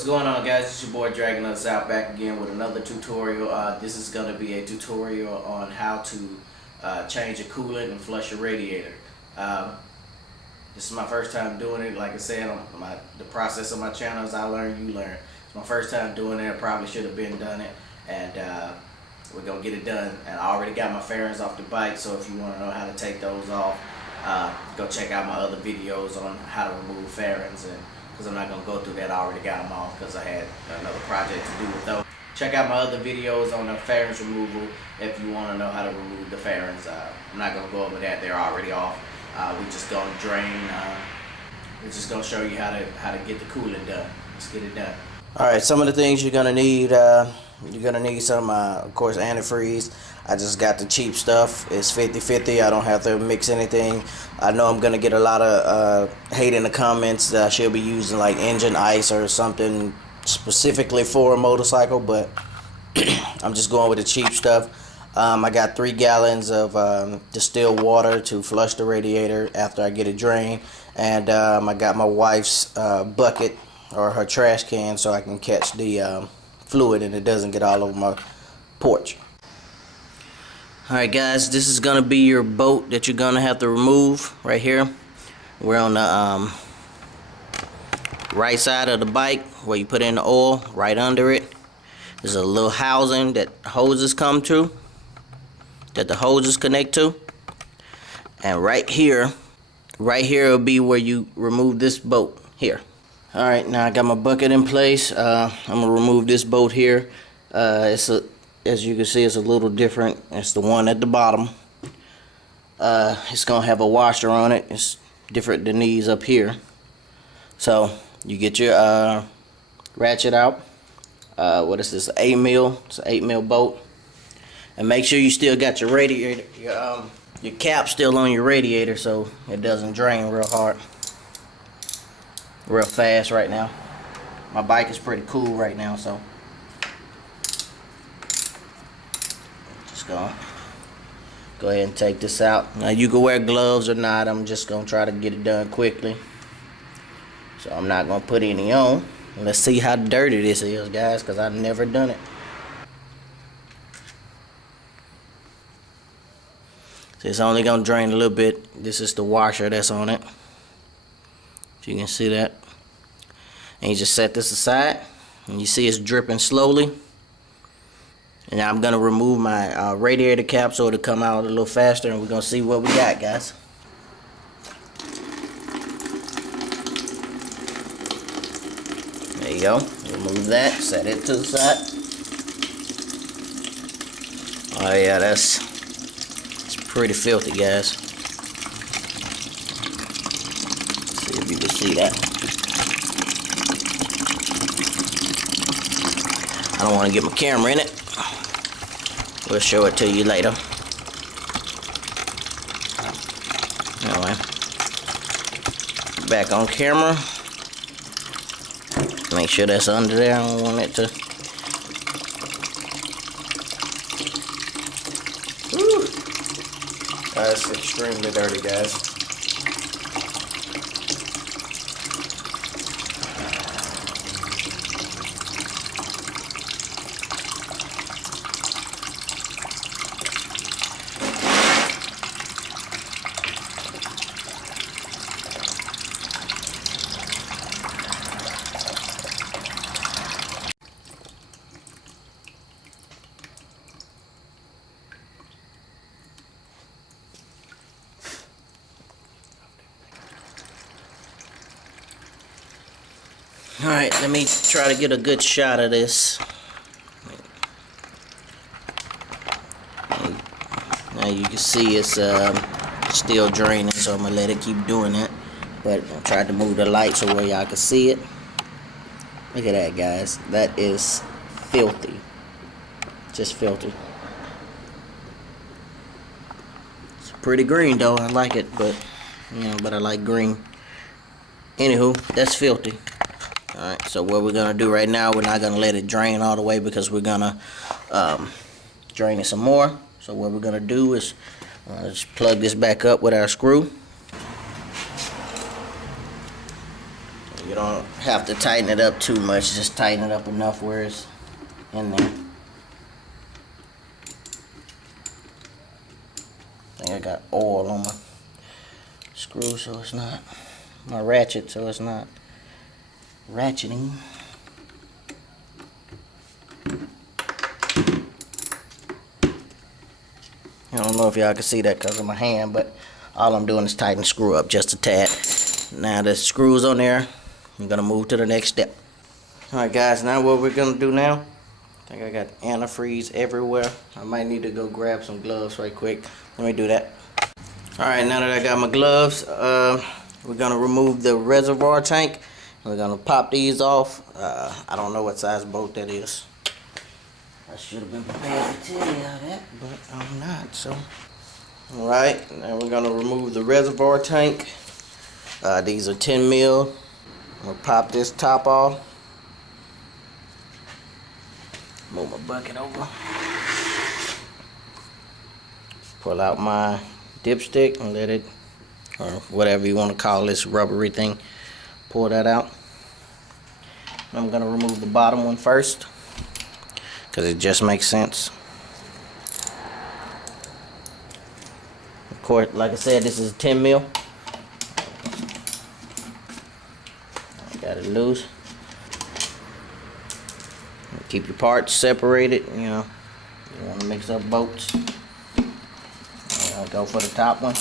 What's going on, guys? It's your boy Dragging Us Out, back again with another tutorial. This is going to be a tutorial on how to change a coolant and flush a radiator. This is my first time doing it. Like I said, the process of my channel is I learn, you learn. It's my first time doing it. I probably should have been done it, and we're going to get it done. And I already got my fairings off the bike, so if you want to know how to take those off, go check out my other videos on how to remove fairings, and because I'm not going to go through that. I already got them off because I had another project to do with those. Check out my other videos on the fairings removal if you want to know how to remove the fairings. I'm not going to go over that. They're already off. We're just going to drain. We're just going to show you how to get the coolant done. Let's get it done. Alright, some of the things you're going to need. You're going to need some, of course, antifreeze. I just got the cheap stuff. It's 50-50. I don't have to mix anything. I know I'm going to get a lot of hate in the comments that I should be using like engine ice or something specifically for a motorcycle, but I'm just going with the cheap stuff. I got 3 gallons of distilled water to flush the radiator after I get it drained, and I got my wife's bucket or her trash can so I can catch the fluid and it doesn't get all over my porch. Alright guys, this is gonna be your boat that you're gonna have to remove right here. We're on the right side of the bike where you put in the oil. Right under it there's a little housing that hoses come to, that the hoses connect to, and right here will be where you remove this bolt here. Alright, now I got my bucket in place. I'm gonna remove this bolt here. As you can see, it's a little different. It's the one at the bottom. It's gonna have a washer on it. It's different than these up here. So you get your ratchet out. What is this? 8 mil. It's an 8 mil bolt. And make sure you still got your radiator, your cap still on your radiator, so it doesn't drain real hard, real fast right now. My bike is pretty cool right now, so just go ahead and take this out. Now you can wear gloves or not. I'm just gonna try to get it done quickly, so I'm not gonna put any on. Let's see how dirty this is, guys, because I've never done it. So it's only gonna drain a little bit. This is the washer that's on it, if you can see that. And you just set this aside, and you see it's dripping slowly. And now I'm gonna remove my radiator cap so it'll come out a little faster, and we're gonna see what we got, guys. There you go. Remove that. Set it to the side. Oh yeah, it's pretty filthy, guys. See if you can see that. I don't want to get my camera in it. We'll show it to you later. Anyway, back on camera. Make sure that's under there. I don't want it to. Whew. That's extremely dirty, guys. Alright, let me try to get a good shot of this. Now you can see it's still draining, so I'm going to let it keep doing it. But I tried to move the light so where y'all can see it. Look at that, guys. That is filthy. Just filthy. It's pretty green though. I like it, but I like green. Anywho, that's filthy. Alright, so what we're gonna do right now, we're not gonna let it drain all the way because we're gonna drain it some more. So what we're gonna do is just plug this back up with our screw. You don't have to tighten it up too much, just tighten it up enough where it's in there. I think I got oil on my screw, so it's not, my ratchet, so it's not ratcheting. I don't know if y'all can see that because of my hand, but all I'm doing is tighten the screw up just a tad. Now the screw's on there, I'm gonna move to the next step. Alright guys, now what we're gonna do now, I think I got antifreeze everywhere. I might need to go grab some gloves right quick. Let me do that. Alright, now that I got my gloves, we're gonna remove the reservoir tank. We're gonna pop these off. I don't know what size bolt that is. I should have been prepared to tell you that, but I'm not, so. Alright, now we're gonna remove the reservoir tank. These are 10 mil. I'm gonna pop this top off. Move my bucket over. Pull out my dipstick and let it, or whatever you want to call this rubbery thing, pull that out. I'm gonna remove the bottom one first because it just makes sense. Of course, like I said, this is 10 mil. I got it loose. Keep your parts separated, you know. You don't want to mix up bolts. I'll go for the top one.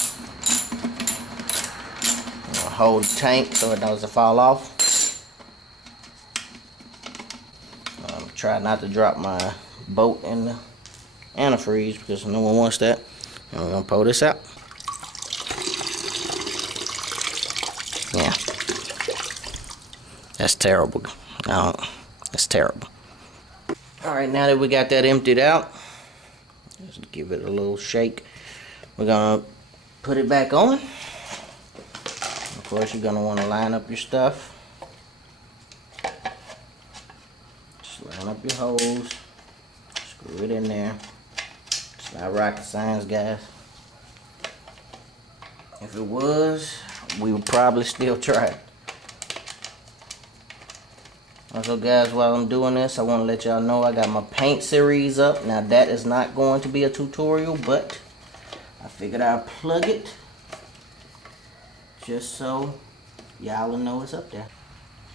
I'll hold the tank so it doesn't fall off. Try not to drop my bolt in the antifreeze because no one wants that. And we're gonna pull this out. Yeah, that's terrible. No, that's terrible. All right, now that we got that emptied out, just give it a little shake. We're gonna put it back on. Of course, you're gonna want to line up your stuff. Just line up your hose. Screw it in there. It's not rocket science, guys. If it was, we would probably still try it. Also guys, while I'm doing this, I want to let y'all know I got my paint series up. Now that is not going to be a tutorial, but I figured I'd plug it just so y'all will know it's up there.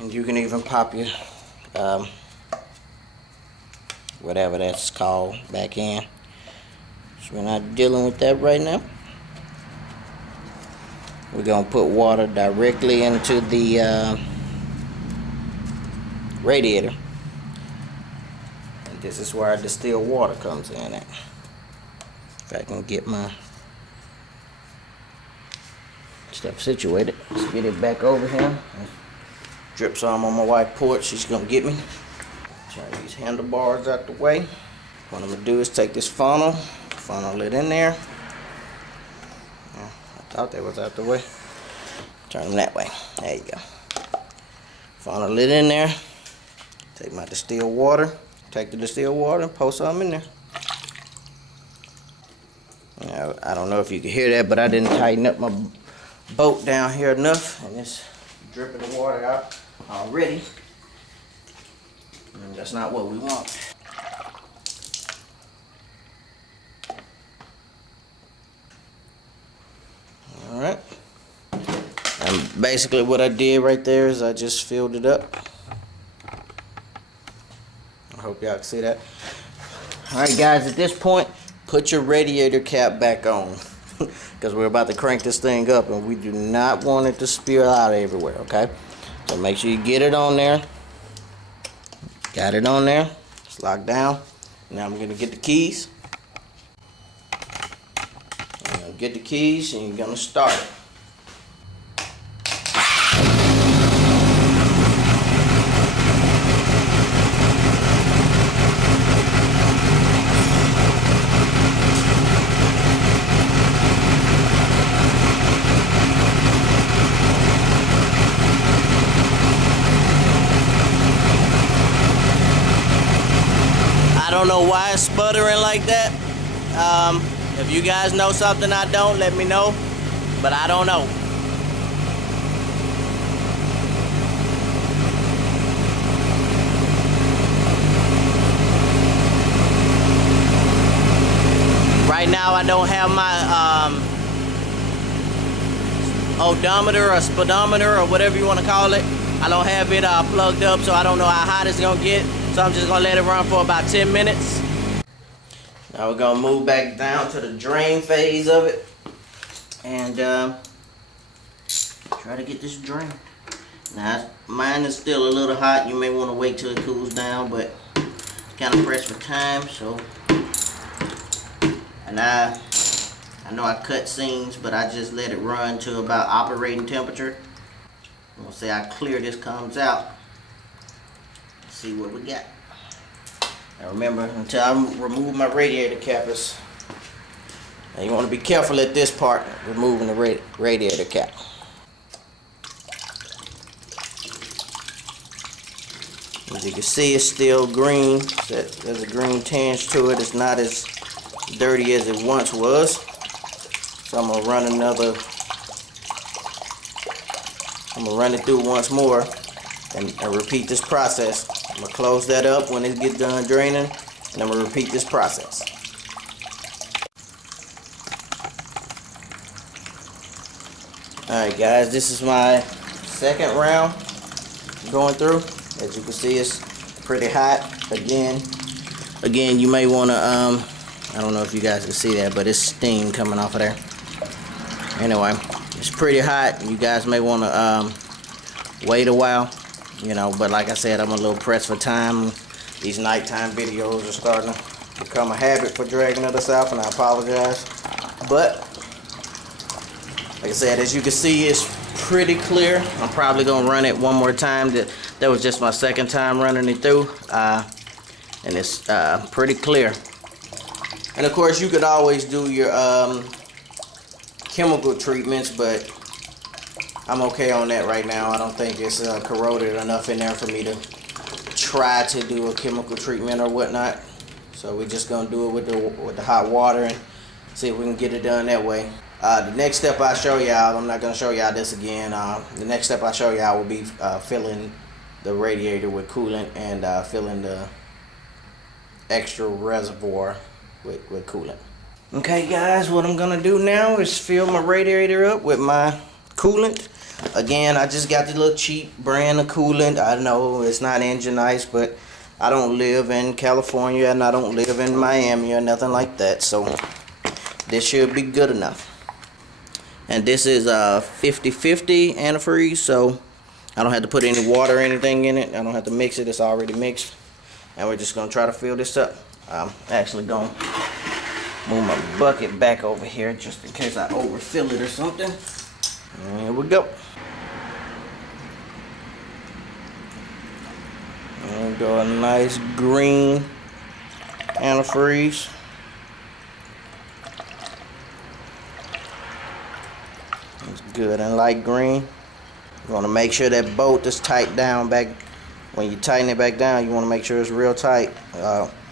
And you can even pop your whatever that's called back in. So we're not dealing with that right now. We're gonna put water directly into the radiator, and this is where the distilled water comes in at. If I can get my stuff situated, let's get it back over here. Drip some on my wife's porch, she's gonna get me. Turn these handlebars out the way. What I'm gonna do is take this funnel it in there. Yeah, I thought that was out the way. Turn them that way. There you go. Funnel it in there. Take my distilled water, take the distilled water and pour some in there. Now, I don't know if you can hear that, but I didn't tighten up my bolt down here enough, and it's dripping the water out already. And that's not what we want. Alright. And basically what I did right there is I just filled it up. I hope y'all can see that. Alright guys, at this point, put your radiator cap back on. Because we're about to crank this thing up and we do not want it to spill out everywhere, okay? So make sure you get it on there. Got it on there. It's locked down. Now I'm going to get the keys. I'm going to get the keys and you're going to start it. I don't know why it's sputtering like that. If you guys know something I don't, let me know. But I don't know. don't have my odometer or speedometer or whatever you want to call it. I don't have it plugged up, so I don't know how hot it's gonna get. So I'm just gonna let it run for about 10 minutes. Now we're gonna move back down to the drain phase of it and try to get this drained. Now mine is still a little hot. You may want to wait till it cools down, but it's kind of pressed for time. So, and I know I cut scenes, but I just let it run to about operating temperature. I'm gonna say how clear this comes out. Let's see what we got. Now remember, until I remove my radiator caps, now you want to be careful at this part, removing the radiator cap. As you can see, it's still green. There's a green tinge to it. It's not as dirty as it once was. So I'm gonna run it through once more and repeat this process. I'm gonna close that up when it gets done draining, and I'm gonna repeat this process. Alright guys, this is my second round going through. As you can see, it's pretty hot. Again, you may want to, I don't know if you guys can see that, but it's steam coming off of there. Anyway, it's pretty hot. You guys may want to wait a while, you know, but like I said, I'm a little pressed for time. These nighttime videos are starting to become a habit for Dragging It South, and I apologize. But, like I said, as you can see, it's pretty clear. I'm probably going to run it one more time. That was just my second time running it through, and it's pretty clear. And of course, you could always do your chemical treatments, but I'm okay on that right now. I don't think it's corroded enough in there for me to try to do a chemical treatment or whatnot. So we're just gonna do it with the hot water and see if we can get it done that way. The next step I show y'all, I'm not gonna show y'all this again. The next step I show y'all will be filling the radiator with coolant and filling the extra reservoir with coolant. Okay guys, what I'm gonna do now is fill my radiator up with my coolant. Again, I just got the little cheap brand of coolant. I know it's not engine ice, but I don't live in California and I don't live in Miami or nothing like that, so this should be good enough. And this is 50-50 antifreeze, so I don't have to put any water or anything in it. I don't have to mix it, it's already mixed. And we're just gonna try to fill this up. I'm actually gonna move my bucket back over here just in case I overfill it or something. And here we go. And we got a nice green antifreeze. It's good and light green. You want to make sure that bolt is tight down back. When you tighten it back down, you want to make sure it's real tight,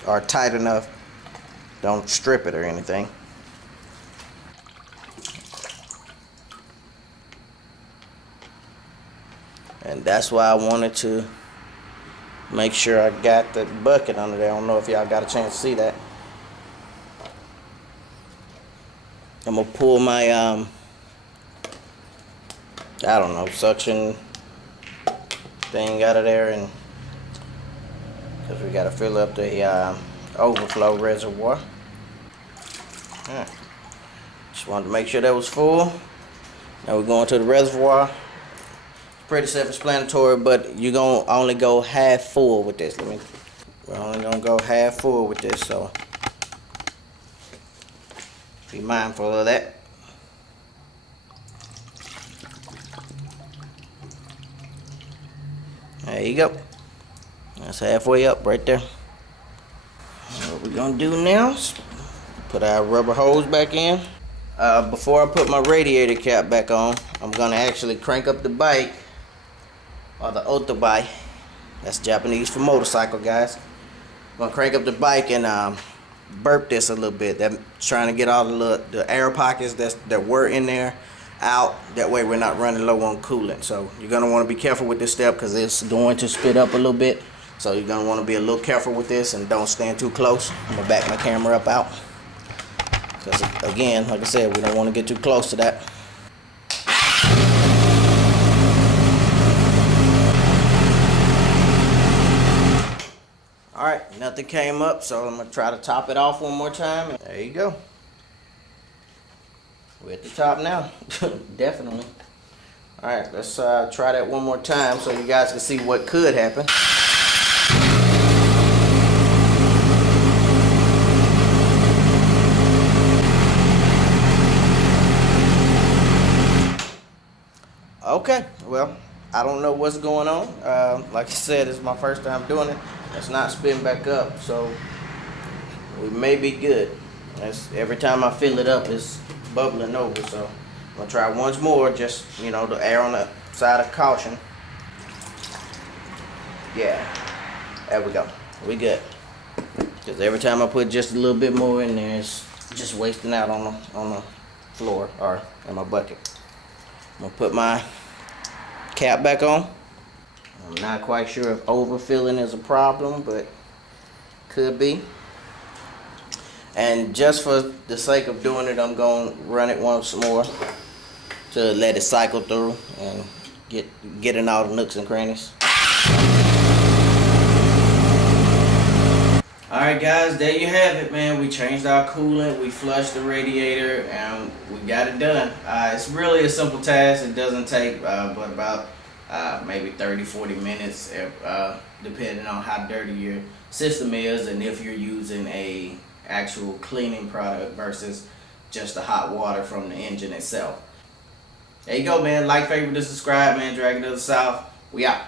or tight enough. Don't strip it or anything. And that's why I wanted to make sure I got the bucket under there. I don't know if y'all got a chance to see that. I'm gonna pull my I don't know, suction thing out of there, and because we got to fill up the overflow reservoir. Right. Just wanted to make sure that was full. Now we're going to the reservoir. It's pretty self-explanatory, but you're gonna only go half full with this. We're only gonna go half full with this, so be mindful of that. There you go. That's halfway up right there. What we're gonna do now is put our rubber hose back in. Before I put my radiator cap back on, I'm gonna actually crank up the bike, or the otobike. That's Japanese for motorcycle, guys. I'm gonna crank up the bike and burp this a little bit. That's trying to get all the air pockets that were in there out. That way we're not running low on coolant. So you're gonna want to be careful with this step because it's going to spit up a little bit. So you're gonna want to be a little careful with this and don't stand too close. I'm gonna back my camera up out. Because again, like I said, we don't want to get too close to that. Alright, nothing came up, so I'm going to try to top it off one more time. There you go. We're at the top now. Definitely. Alright, let's try that one more time so you guys can see what could happen. Okay, well, I don't know what's going on. Like I said, it's my first time doing it. It's not spinning back up, so we may be good. Every time I fill it up, it's bubbling over, so I'm gonna try once more, just, you know, to err on the side of caution. Yeah, there we go. We good. Because every time I put just a little bit more in there, it's just wasting out on the floor or in my bucket. I'm gonna put my cap back on. I'm not quite sure if overfilling is a problem, but could be. And just for the sake of doing it, I'm going to run it once more to let it cycle through and get in all the nooks and crannies. Alright guys, there you have it, man. We changed our coolant, we flushed the radiator, and we got it done. It's really a simple task. It doesn't take but about maybe 30-40 minutes, depending on how dirty your system is and if you're using a actual cleaning product versus just the hot water from the engine itself. There you go, man. Like, favorite, and subscribe, man. Dragon of the South. We out.